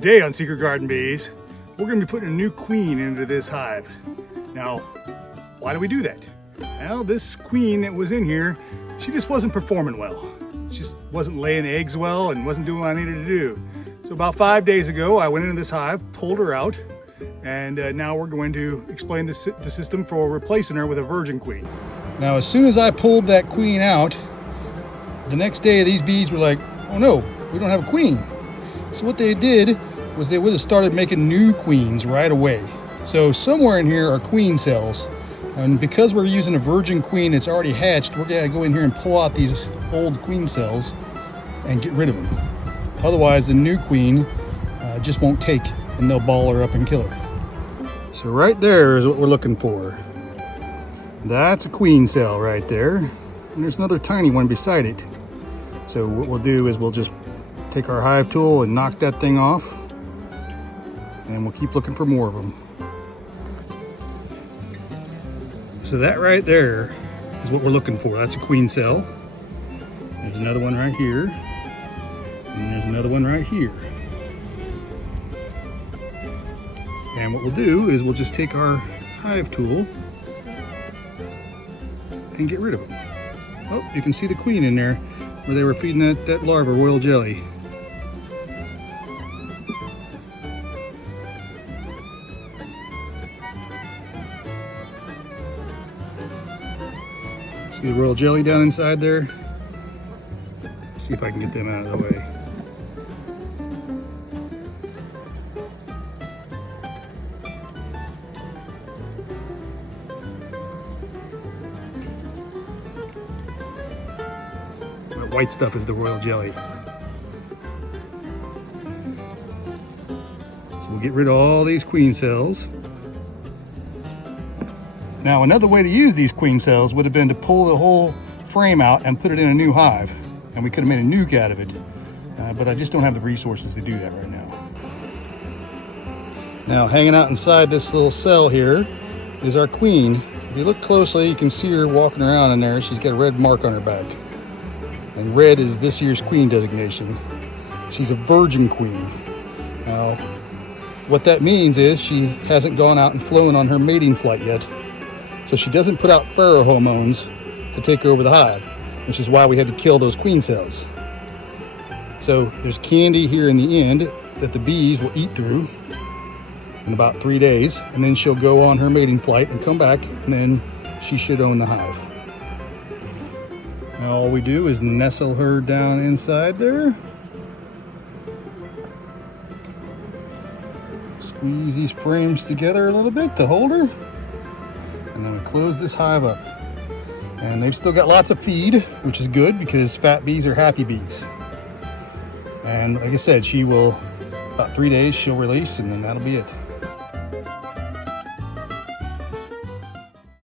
Today on Secret Garden Bees, we're going to be putting a new queen into this hive. Now, why do we do that? Well, this queen that was in here, she just wasn't performing well. She just wasn't laying eggs well and wasn't doing what I needed to do. So about 5 days ago, I went into this hive, pulled her out, and now we're going to explain the system for replacing her with a virgin queen. Now, as soon as I pulled that queen out, the next day these bees were like, oh no, we don't have a queen. So what they did was they would have started making new queens right away. So somewhere in here are queen cells. And because we're using a virgin queen that's already hatched, we're gonna go in here and pull out these old queen cells and get rid of them. Otherwise, the new queen just won't take, and they'll ball her up and kill her. So right there is what we're looking for. That's a queen cell right there. And there's another tiny one beside it. So what we'll do is we'll just take our hive tool and knock that thing off, and we'll keep looking for more of them. So that right there is what we're looking for. That's a queen cell. There's another one right here, and there's another one right here. And what we'll do is we'll just take our hive tool and get rid of them. Oh, you can see the queen in there where they were feeding that larva royal jelly. See the royal jelly down inside there? Let's see if I can get them out of the way. That white stuff is the royal jelly. So we'll get rid of all these queen cells. Now, another way to use these queen cells would have been to pull the whole frame out and put it in a new hive, and we could have made a nuke out of it, but I just don't have the resources to do that right now. Now, hanging out inside this little cell here is our queen. If you look closely, you can see her walking around in there. She's got a red mark on her back, and red is this year's queen designation. She's a virgin queen. Now, what that means is she hasn't gone out and flown on her mating flight yet. So she doesn't put out pheromones to take over the hive, which is why we had to kill those queen cells. So there's candy here in the end that the bees will eat through in about 3 days, and then she'll go on her mating flight and come back, and then she should own the hive. Now all we do is nestle her down inside there. Squeeze these frames together a little bit to hold her. And then we close this hive up. And they've still got lots of feed, which is good because fat bees are happy bees. And like I said, she will, about 3 days, she'll release, and then that'll be it.